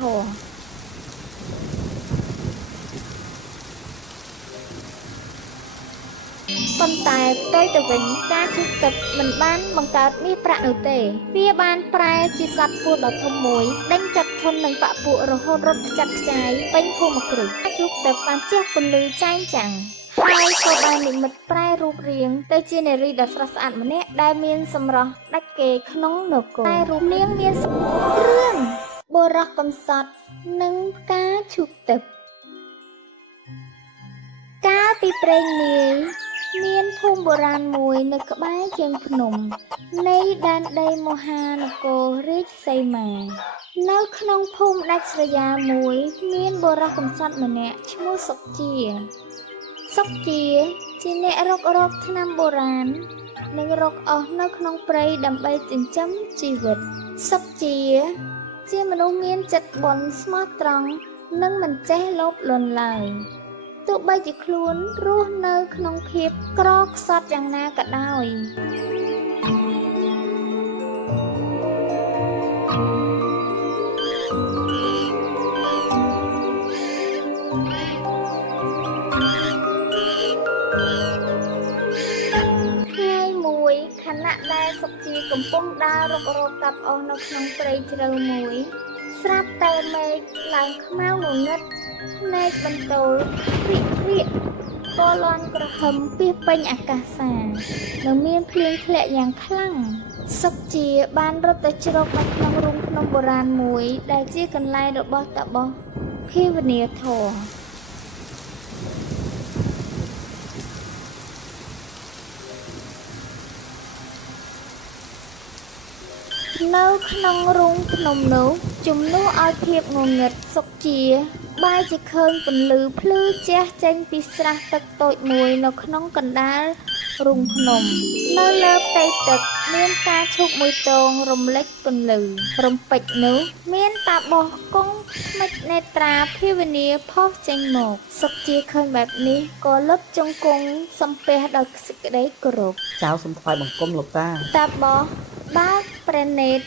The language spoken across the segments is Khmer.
ធម៌ប៉ុន្តែផ្ទុយទៅវិញការជិះទឹកមិនបានបង្កើតមាសប្រាក់នោះទេវាបានប្រែជាសត្វពស់ដ៏ធំមួយដេញចាត់ធន់នឹងបពុរហូតរត់ខ្ចាត់ខ្ចាយពេញភូមិគ្រឹះការជិះទឹកបានជះពន្លឺចែងចាំងហើយក៏បាននិមិត្តប្រែរូបរាងទៅជានារីដ៏ស្រស់ស្អាតម្នាក់ដែលមានសម្រស់ដាច់គេក្នុងនគរតែរូបនាងមានរឿងបុរសកំសត់និងការជះទឹកកាលពីព្រេងនាយមានភូមិបុរាណមួយនៅក្បែរជើងភ្នំនៃដែនដីមហានគររាជសីមានៅក្នុងភូមិដាច់ស្រយាលមួយមានបុរសកំសត់ម្នាក់ឈ្មោះសុកជាជាអ្នករកថ្នាំបុរាណនិងរកអស់នៅក្នុងព្រៃដើម្បីចិញ្ចឹមជីវិតសុកជាមនុស្សមានចិត្តបន់ស្មោះត្រង់និងមិនចេះលោភលន់ឡើយទោះបីជាខ្លួនរស់នៅក្នុងភាពក្រខ្សត់យ៉ាងណាក៏ដោយថ្ងៃមួយខណៈដែលសុកជាកំពុងដើររកកាប់អស់នៅក្នុងព្រៃជ្រៅមួយស្រាប់តែមេឃឡើងខ្មៅងងឹតភ្នែកបន្ទោលព្រិកពណ៌លាន់ក្រហមពាសពេញអាកាសានិងមានភ្លៀងធ្លាក់យ៉ាងខ្លាំងសុកជាបានរត់ទៅជ្រកនៅក្នុងរូងភ្នំបុរាណមួយដែលជាកន្លែងរបស់តាបសភាវនាធរនៅក្នុងរូងភ្នំនោះជំនួសឲ្យភាពងងឹតសុកជាបែរជាឃើញពន្លឺភ្លឺជះចេញពីស្រះទឹកតូចមួយនៅក្នុងកណ្ដាលរូងភ្នំនៅលើផ្ទៃទឹកមានការឈូកមួយតងរំលេចពន្លឺរំពេចនោះមានតាបសគង់ថ្មិចនេត្រាភាវនាផុសចេញមកសុកជាឃើញបែបនេះក៏លុតជង្គង់សំពះដោយសេចក្តីគោរពចៅសូមថ្វាយបង្គំលោកតាបសបើកព្រះនេត្រ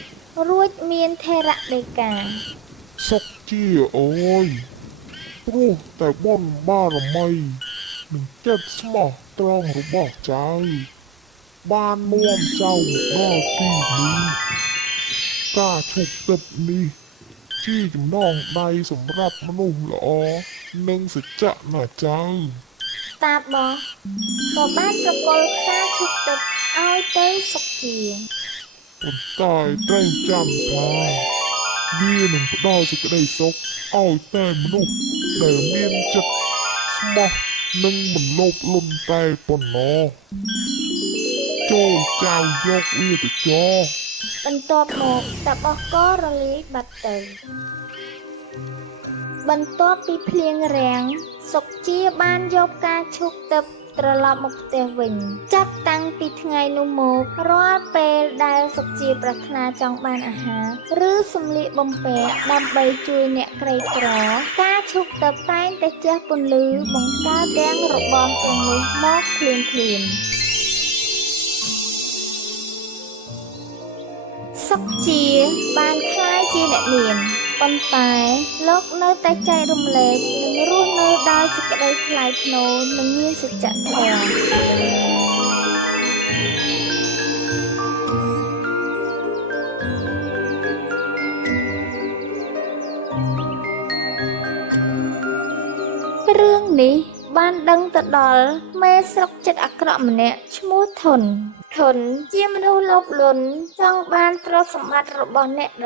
រួចមានថេរដីកាសុកជាអើយព្រោះតែបុណ្យបារមីនិងចិត្តស្មោះត្រង់របស់ចៅបាននាំចៅមកដល់ទីនេះការឈប់ទឹកនេះជាចំណងដៃសម្រាប់មនុស្សល្អនិងសច្ចៈណាចៅតាបសក៏បានប្រគល់ផ្កាឈូកទឹកឲ្យទៅសុកជាប៉ុន្តែត្រូវចាំថាវានឹងផ្ដល់សេចក្តីសុខឲ្យតែមនុស្សដែលមានចិត្តស្មោះនិងមិនលោភលន់តែប៉ុណ្ណោះចូលចៅយកវាទៅចោលបន្ទាប់មកតាបសក៏រលាយបាត់ទៅបន្ទាប់ពីភ្លៀងរាំងសុកជាបានយកការឈូកទឹកត្រឡប់មកផ្ទះវិញចាប់តាំងពីថ្ងៃនោះមករាល់ពេលដែលសុកជាប្រាថ្នាចង់បានអាហារឬសម្លៀកបំពាក់ដើម្បីជួយអ្នកក្រីក្រការឈូកទឹកតែងតែជះពន្លឺបង្កើតទាំងរបស់ទាំងនោះមកភ្លាមសុកជាបានក្លាយជាអ្នកមានប៉ុន្តែលោកនៅតែចែករំលែកនិងរស់នៅដោយសេចក្តីថ្លៃថ្នូរនិងមានសច្ចធម៌រឿងនេះបានដឹងទៅដល់មេស្រុកចិត្តអាក្រក់ម្នាក់ឈ្មោះធុនជាមនុស្សលោភលន់ចង់បានទ្រព្យសម្បត្តិរបស់អ្នកដ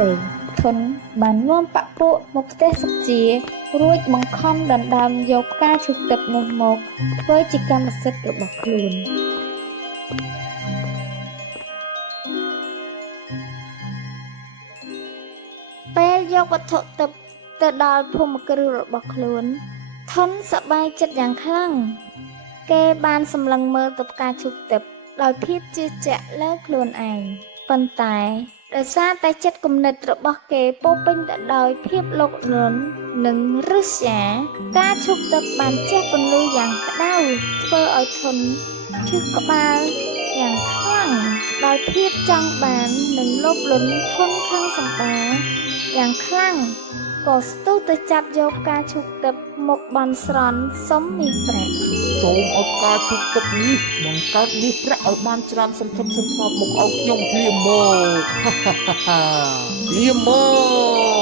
ទៃធុនបាននាំបពួកមកផ្ទះសុកជារួចបង្ខំដណ្ដើមយកផ្កាឈូកទឹកនោះមកធ្វើជាកម្មសិទ្ធិរបស់ខ្លួនពេលយកវត្ថុទឹកទៅដល់ភូមិគ្រឹះរបស់ខ្លួនធុនសប្បាយចិត្តយ៉ាងខ្លាំងគេបានសម្លឹងមើលទៅផ្កាឈូកទឹក ដោយភាពជឿជាក់លើខ្លួនឯងប៉ុន្តែដោយសារតែចិត្តគំនិតរបស់គេពោរពេញទៅដោយភាពលោភលន់និងឫស្យាការឈប់ទឹកបានជះពន្លឺយ៉ាងក្តៅធ្វើឲ្យធន់ឈឺក្បាលយ៉ាងខ្លាំងដោយភាពចង់បាននិងលោភលន់ធន់ខឹងសម្បាយ៉ាងខ្លាំងក៏ស្ទុះទៅចាប់យកការឈប់ទឹកមកបន់ស្រន់សុំមាសប្រាក់ សូមឲ្យការជុកទឹកនេះបង្កើតមាសប្រាក់ឲ្យបានច្រើនសន្ធឹកសន្ធាប់មកឲ្យខ្ញុំភ្លាមមកភ្លាមម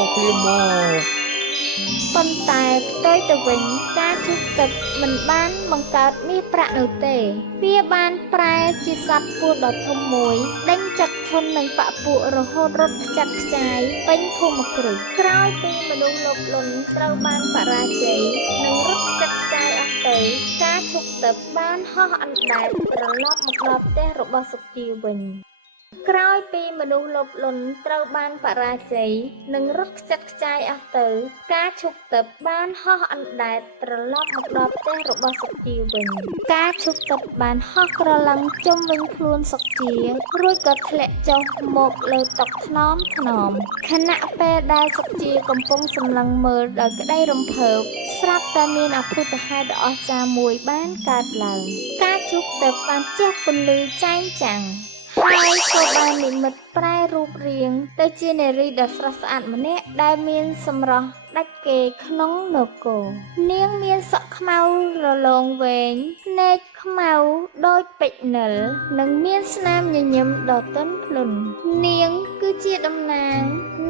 កភ្លាមមក ប៉ុន្តែផ្ទុយទៅវិញការជុះទឹកមិនបានបង្កើតមាសប្រាក់នោះទេវាបានប្រែជាសត្វពស់ដ៏ធំមួយដេញចាត់ធន់នឹងបពពួករហូតរត់ខ្ចាត់ខ្ចាយពេញភូមិគ្រឹះក្រោយពីមនុស្សលោភលន់ត្រូវបានបរាជ័យនិងរត់ខ្ចាត់ខ្ចាយអស់ទៅការជុះទឹកបានហោះអណ្ដែតត្រឡប់មកដល់ផ្ទះរបស់សុជីវិញក្រោយពីមនុស្សលោភលន់ត្រូវបានបរាជ័យនិងរត់ខ្ចាត់ខ្ចាយអស់ទៅការឈប់ទឹកបានហោះអណ្ដែតត្រឡប់មកដល់ផ្ទះរបស់សុជីវិញការឈប់ទឹកបានហោះក្រឡឹងជុំវិញខ្លួនសុជីរួចក៏ធ្លាក់ចុះមកលើតុថ្នមខណៈពេលដែលសុជីកំពុងសម្លឹងមើលដោយក្តីរំភើបស្រាប់តែមានអភូតហេតុដ៏អស្ចារ្យមួយបានកើតឡើងការឈប់ទឹកបានជះពន្លឺចែងចាំងហើយក៏បាននិមិត្តប្រែរូបរាងទៅជានារីដ៏ស្រស់ស្អាតម្នាក់ដែលមានសម្រស់ដាច់គេក្នុងនគរនាងមានសក់ខ្មៅរលោងវែងភ្នែកខ្មៅដូចពេជ្រនិលនិងមានស្នាមញញឹមដ៏ទន់ភ្លន់នាងគឺជាតំណាង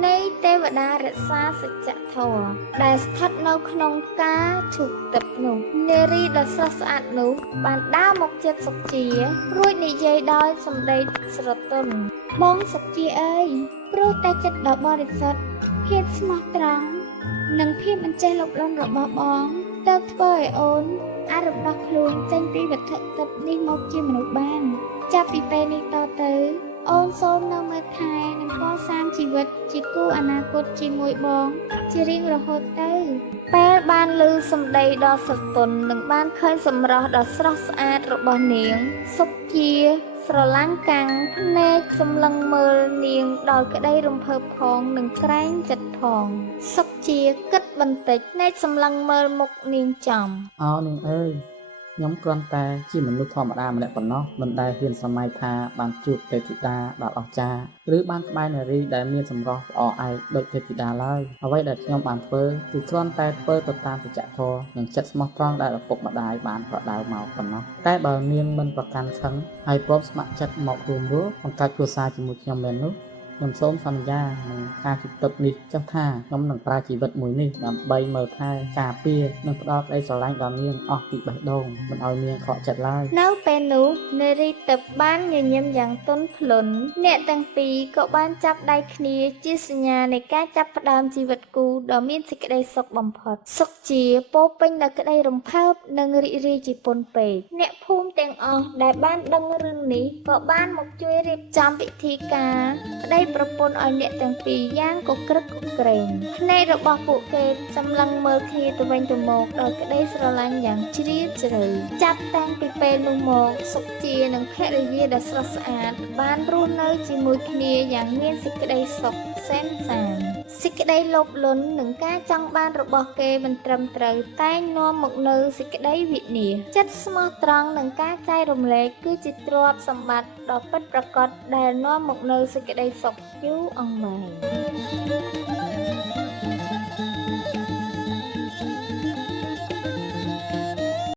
នៃទេវតារក្សាសច្ចធម៌ដែលស្ថិតនៅក្នុងការឈប់ទឹកនោះនារីដ៏ស្រស់ស្អាតនោះបានដើរមកជិតសុជារួចនិយាយដោយសម្ដីស្រទន់បងសុជាអើយព្រោះតែចិត្តដ៏បរិសុទ្ធភាពស្មោះត្រង់និងភាពអញ្ចេះលោភលន់របស់បងទើបធ្វើឲ្យអូនអាចរំដោះខ្លួនចេញពីវត្ថុទឹកនេះមកជាមនុស្សបានចាប់ពីពេលនេះតទៅអូនសូមនៅមើលថែនិងកសាងជីវិតជាគូអនាគតជាមួយបងជារៀងរហូតទៅពេលបានឮសម្ដីដ៏ស្រទន់និងបានឃើញសម្រស់ដ៏ស្រស់ស្អាតរបស់នាងសុខជាស្រឡាំងកាំងភ្នែកសម្លឹងមើលនាងដោយក្តីរំភើបផងនិងក្រែងចិត្តផងសុខជាគិតបន្តិចភ្នែកសម្លឹងមើលមុខនាងចំ អោនាងអើយខ្ញុំគ្រាន់តែជាមនុស្សធម្មតាម្នាក់ប៉ុណ្ណោះមិនដែលហ៊ានសម័យថាបានជួបទេពធីតាដ៏អស្ចារ្យឬបានក្បែរនារីដែលមានសម្រស់ល្អឯកដូចទេពធីតាឡើយអ្វីដែលខ្ញុំបានធ្វើគឺគ្រាន់តែធ្វើទៅតាមសច្ចធម៌និងចិត្តស្មោះត្រង់ដែលឪពុកម្ដាយបានប្រដៅមកប៉ុណ្ណោះតែបើនាងមិនប្រកាន់ខឹងហើយព្រមស្ម័គ្រចិត្តមករួមរស់បង្កើតគ្រួសារជាមួយខ្ញុំមែននោះខ្ញុំសូមសន្យានឹងការជិះទឹកនេះចាស់ថាខ្ញុំនឹងប្រើជីវិតមួយនេះដើម្បីមើលថែការពារនិងផ្ដល់ក្តីស្រឡាញ់ដល់នាងអស់ពីបេះដូងមិនឲ្យនាងខកចិត្តឡើយនៅពេលនោះនារីទឹកបានញញឹមយ៉ាងទន់ភ្លន់អ្នកទាំងពីរក៏បានចាប់ដៃគ្នាជាសញ្ញានៃការចាប់ផ្ដើមជីវិតគូដ៏មានសេចក្តីសុខបំផុតសុខជាពោពេញដោយក្តីរំភើបនិងរីករាយជាពន់ពេកអ្នកភូមិទាំងអស់ដែលបានដឹងរឿងនេះក៏បានមកជួយរៀបចំពិធីការប្តីប្រពន្ធឲ្យអ្នកទាំងពីរយ៉ាងកក្រឹកកក្រែងភ្នែករបស់ពួកគេសម្លឹងមើលគ្នាទៅវិញទៅមកដោយក្តីស្រឡាញ់យ៉ាងជ្រាលជ្រៅចាប់តាំងពីពេលនោះមកសុខជានិងភរិយាដ៏ស្រស់ស្អាតបានរស់នៅជាមួយគ្នាយ៉ាងមានសេចក្តីសុខសែនសាន្តសេចក្តីលោភលន់និងការចង់បានរបស់គេមិនត្រឹមត្រូវតែងនាំមកនូវសេចក្តីវិនាសចិត្តស្មោះត្រង់និងការចែករំលែកគឺជាទ្រព្យសម្បត្តិដ៏ពិតប្រាកដដែលនាំមកនូវសេចក្តីសុខយូរអង្វែង